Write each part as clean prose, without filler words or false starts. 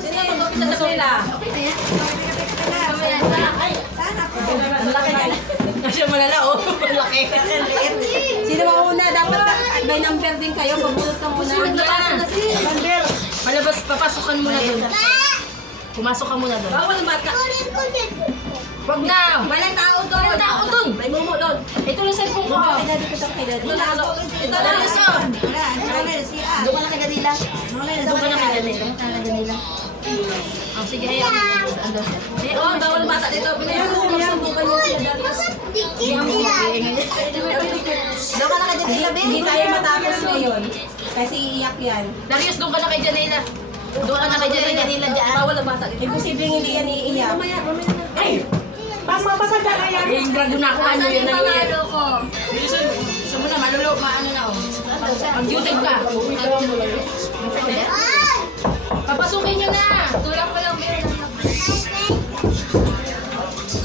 Sino mag-upisa sa kanila? Ang laki na. Kasi malala, oh. Ang laki. Sino mauna? Dapat may number din kayo. Pabulot ka muna. Palabas, papasukan muna doon. Pumasok ka muna doon. Bawal bata. Wag na. Walang tao doon. Walang tao doon. May mumo doon. Ito lang cellphone ko. Ito na ako. Ito na ako. Doon ka na kay Ganila. Doon ka na kay Ganila. Oh, sige, ayaw. Ando siya. Oh, bawal bata dito. Pinayagan ko magsubukan niyo sila Darius. Doon ka na kay Ganila, Ben. Hindi tayo matapos ngayon. Kasi iiyak yan. Darius, doon ka na kay Janela. Doon ka na kay Janela dyan. Bawal ang bata dito. Imposible hindi yan iiyak. Mamaya na. Ay! Papasada na yan. Yung grado na ako. Ano yun na yun? ko. Gusto mo na, malulo, maano na ako. Mag-YouTube ka. Papasukin nyo na. Tulak ko lang meron.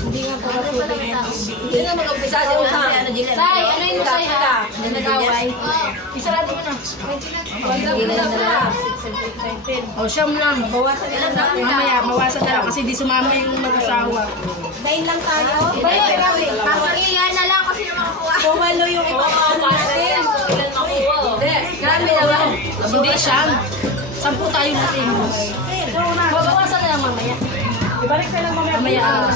Hindi nga papasukin na. Hindi na mag-umpisa. Say, ano yun mo say ha? Hindi nag-away. Isarado mo na. O, siyam lang. Bawasan na lang. Mamaya, bawasan na lang. Kasi di sumama yung mag-asawa. 9 lang tayo. Papakiyan na lang kasi yung makakuha. Pumalo yung ipapalo natin. Grabe naman. Hindi siyam. 10 tayo natin. Babawasan na lang mamaya. Ibalik ka lang mamaya. Mamaya.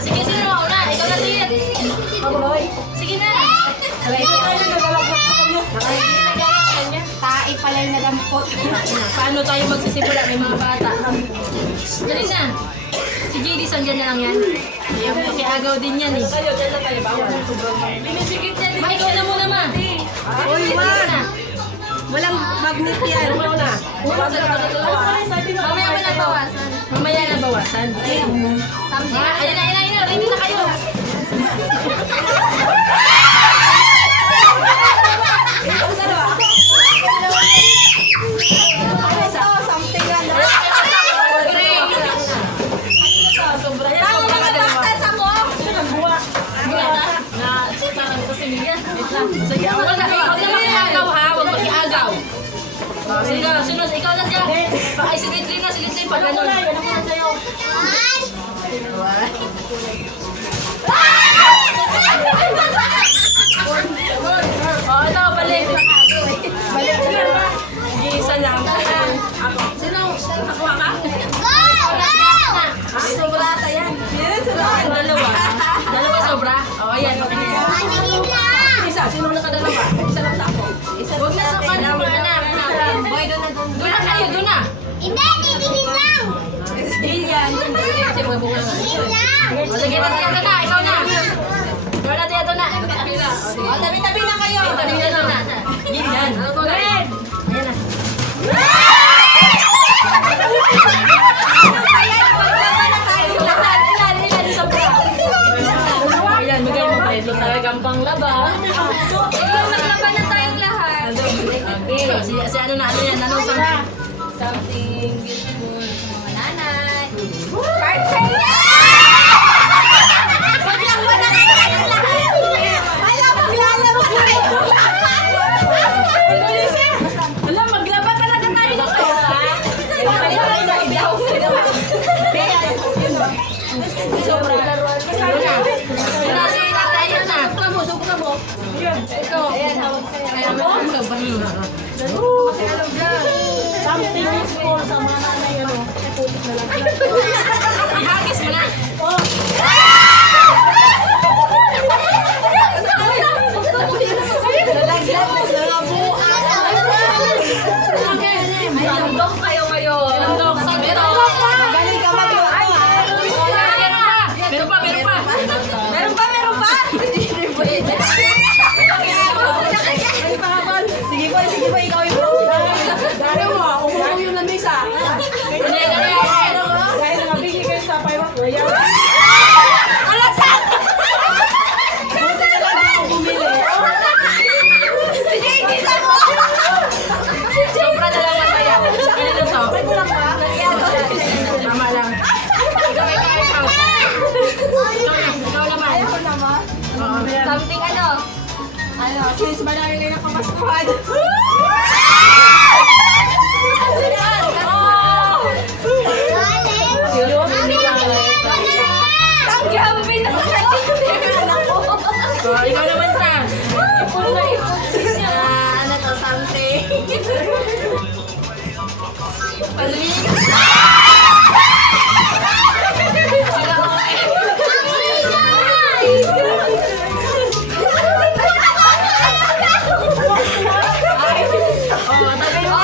Sige, sino mo una? Ikaw na din. Sige na. Tae pala yung nadampot. Paano tayo magsisimula? May mga bata. Dali na. Si JD, sandyan na lang yan. Kasi agaw din yan eh. Tayo, dyan na tayo. Bawal. Binisigit niya. Ma, ikaw na muna, ma. Uy, wag. Walang magnet yan. Bawasan na ito. Mamaya mo na bawasan. Mamaya na bawasan. Ayun na. Ready na kayo. Something lang. Sige, wag na makiagaw ha, wag makiagaw. Sino, ikaw na dyan. Ay, si Litlin na, pag ano. Oh, ito, balik. Balik na ba? Isa lang. Ako. Sino? Nakuha ka? Sobrata yan. Dalawa sobra? O, ayan. Isa, sino nakadalawa? Isa lang tako. Huwag na sa kanan mga anak. Boy, doon na. Doon na kayo, doon na. Hindi, titigil lang. Deal yan. Kasi mga bunga nga. O, sige, ito na. Ikaw na. Ikaw na, ito na. O, tabi-tabi na kayo. Tabi na na. Deal yan. Ayan na. Ayan, magay mo pa. Ito talagang panglaba. Maglaban na tayong lahat. Okay, si ano na, ano yan, anong sang... Something beautiful sa mga nanay. Perfect! Maglaban na tayong lahat. Wala, maglaban na tayong lahat. Alam, maglaba talaga tayo dito. Sobra. Wala si tatay yan na. Subukan mo. Ito. Ayan, hawag sa'yo. Kasi alam dyan. Something is for sa mga nanay, ano, putik na lang. Ihagis mo na. Landok kayo ngayon. Landok, sandok. Galing ka magluto. Meron pa. Meron pa. Sige po, ikaw yung Dari mo, umuha yung lamisa. Dahil nabigay kayo sa payrock, waya. Alasan! Buti na lang ako bumili. Sobra na lang masaya.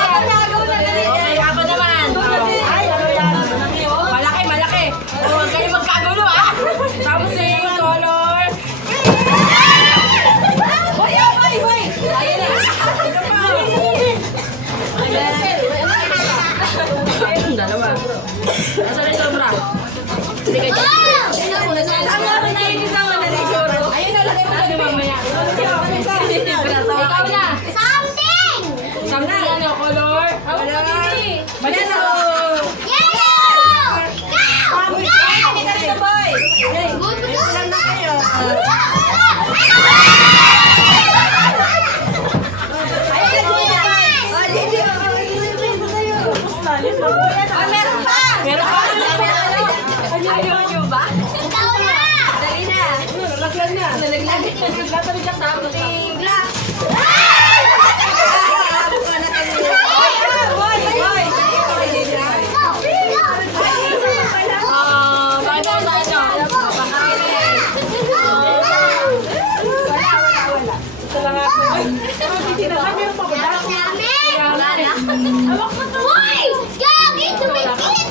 Okay, ako naman. Malaki, malaki. Huwag kayo magkagulo, ah. Something, color. Ayun na. Ito pa. Ayun. Dalawa. Nasa rin sobra. Hindi ka dyan. Ayun na, lagay mo ka na mamaya. Ikaw na. Something! Something ano, color. Wala. Banana. Yellow! Meron pa. Ayaw nyo ba? Ikaw na! Dali na. Nalaglag na. Nalaglag. Something black. Uy! Gagi! Tumikit!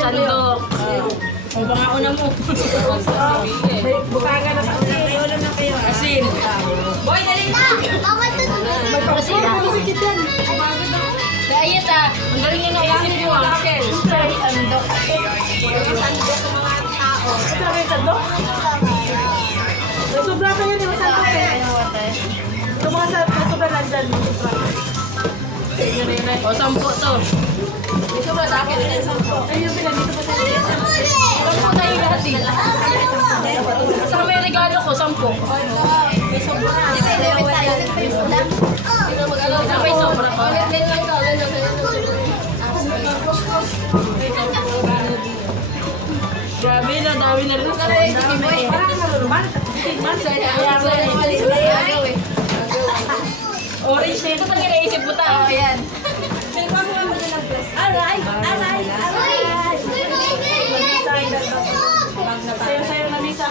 Sandok. O baka ako na mo. Bukaga na sa asin. Boy, dali na. Bakit ito tumikit? Asin ah. Kaya ta, ang galing niya naisip mo ah. Sandok. Sobra pa yun yung sandok eh. Yung mga sobra nandyan. O, 10 to. May sobra sa akin. Ayun yung pinagdito pa sa Sampo tayo lahat eh. Saka may regalo ko, 10. May sobra. May sobra pa. Grabe na, dami na rin. Orange na ito, pag naisip mo tayo. Ayan. Alright. sayo-sayo na Lisa.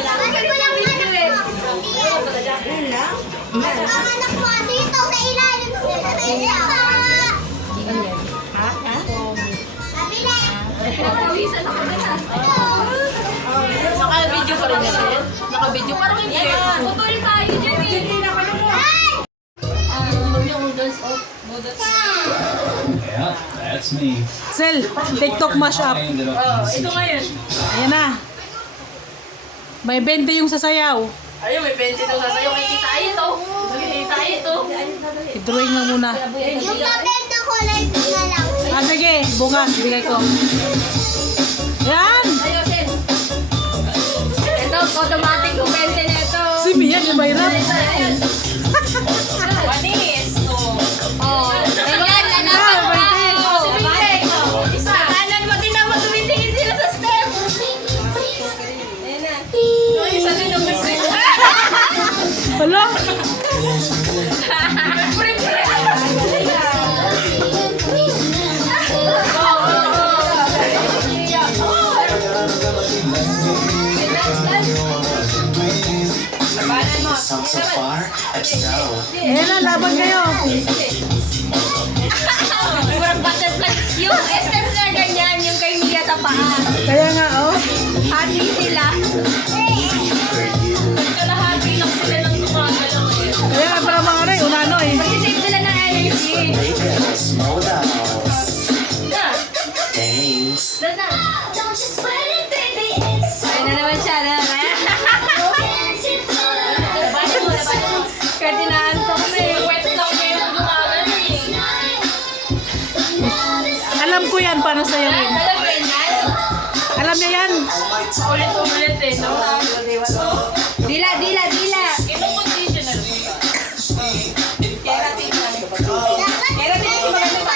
Bakit mo lang ang anak mo dito sa ilalim sa mesa. Kabila. Naka-video pa rin natin. Naka-video, parang hindi. Putol tayo dyan eh. Yeah, that's me. Sel, TikTok mashup. I ended up Oh, in ito ngayon. Ayan na. May 20 yung sasayaw. Ayun, may 20 daw sasayo. Kikita ito. Kikita ito. I-drawing lang muna. Yung papel na kulay na lang. Ah, sige. Bukas. Bigay ko. Yan. Ayun, Sen. Ito, automatic yung 20 na ito. Si Mia, yung bayram. Ayun. Wanis. Oh. Ayan, lalaban pa. Isa. Kanan mo, tinan mo, tumitingin sila sa step. Ayan na. Isa din yung business. Hala. song so far. Let's go. Ayan na, laban kayo. Murang butterfly. Yung step na ganyan, yung kay Mia sa paa. Kaya nga, oh. Happy sila. Kalahati lang sila ng gumagalaw eh. Kaya nga, para mga ano, unano eh. Mag-save sila ng energy. Baby, slow down. Na. Thanks. Doon na. Ayun na naman siya. Labanin mo, labanin mo. Kardinaan ko kasi. Wet lang kayo ng gumagalaw eh. Alam ko yan, paano sayawin. Alam mo yan? Alam niya yan. Ulit-ulit eh, no? Dila, dila, dila. Itong conditioner. Keratin lang. Keratin si Maganda ba?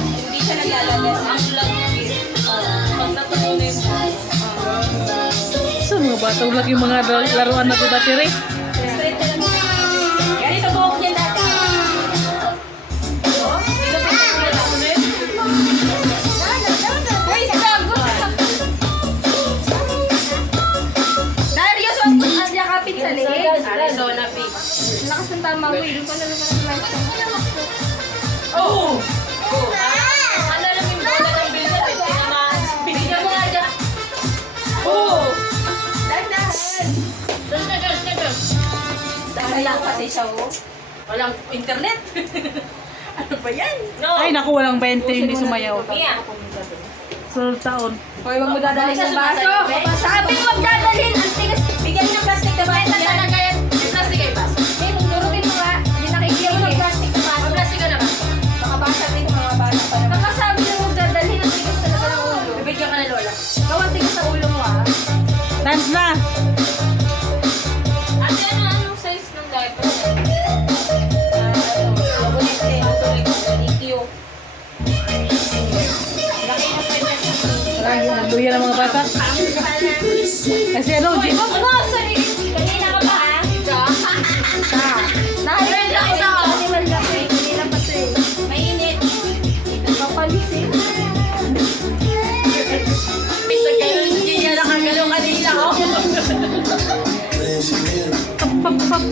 Hindi siya naglalagay. Ang lang yun. Pag natuloy na yung mga batang lagi mga laruan na battery. Ganito buhok niya dati. Uy, gago! Darius, ang yakapin sa leeg. Arizona Peak. Lakas ng tama mo, doon pa naman ng light. Oh! Ano lang yung bola ng bilda? Bigyan mo nga dyan. Oh! Dahil lang kasi siya, oh. Walang internet. Ano ba yan? No. Ay, naku, walang 20, hindi sumayaw. Mia. Sunod taon. Hoy, wag mo dadalhin ng baso. Sabi ko wag dadalhin. Ang tigas. Bigyan ng plastic na baso. Yan talaga yan. Plastic ay baso. Eh, magdurutin mo nga. Hindi nakikita Bigyan mo ng eh. plastic na baso. Plastic ka na baso. Makabasa rin yung mga bata pa naman. Nakasabi na huwag dadalhin. Ang tigas talaga ng ulo. Bibigyan ka na lola. Bawal tigas sa ulo mo ah. Dance na! Ate, anong size ng diaper? Ay, nagduyan ang mga bata. Kasi ano, Jim? Ano? Sorry. Kanina ka pa ah. Nahalin lang isa ko. Animal lang eh. Kanina pa to eh. Mainit. Mapalis eh. Mr. kayo, hindi niya nakagalaw kanina, oh. Pap, pap, pap.